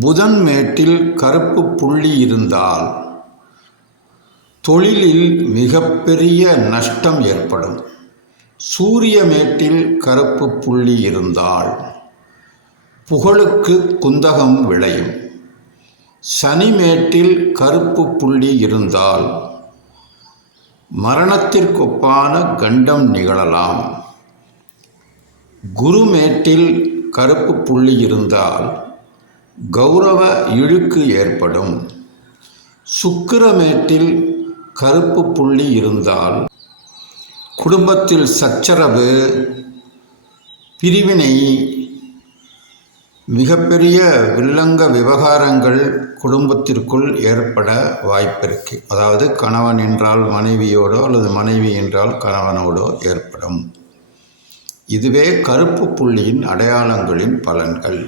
புதன் மேட்டில் கருப்பு புள்ளி இருந்தால் தொழிலில் மிகப்பெரிய நஷ்டம் ஏற்படும். சூரிய மேட்டில் கருப்பு புள்ளி இருந்தால் புகழுக்கு குந்தகம் விளையும். சனி மேட்டில் கருப்பு புள்ளி இருந்தால் மரணத்திற்கொப்பான கண்டம் நிகழலாம். குருமேட்டில் கருப்பு புள்ளி இருந்தால் கௌரவ இழுக்கு ஏற்படும். சுக்கிரமேட்டில் கருப்பு புள்ளி இருந்தால் குடும்பத்தில் சச்சரவு பிரிவினை மிகப்பெரிய வில்லங்க விவகாரங்கள் குடும்பத்திற்குள் ஏற்பட வாய்ப்பிருக்கு. அதாவது கணவன் என்றால் மனைவியோடோ அல்லது மனைவி என்றால் கணவனோடோ ஏற்படும். இதுவே கருப்பு புள்ளியின் அடையாளங்களின் பலன்கள்.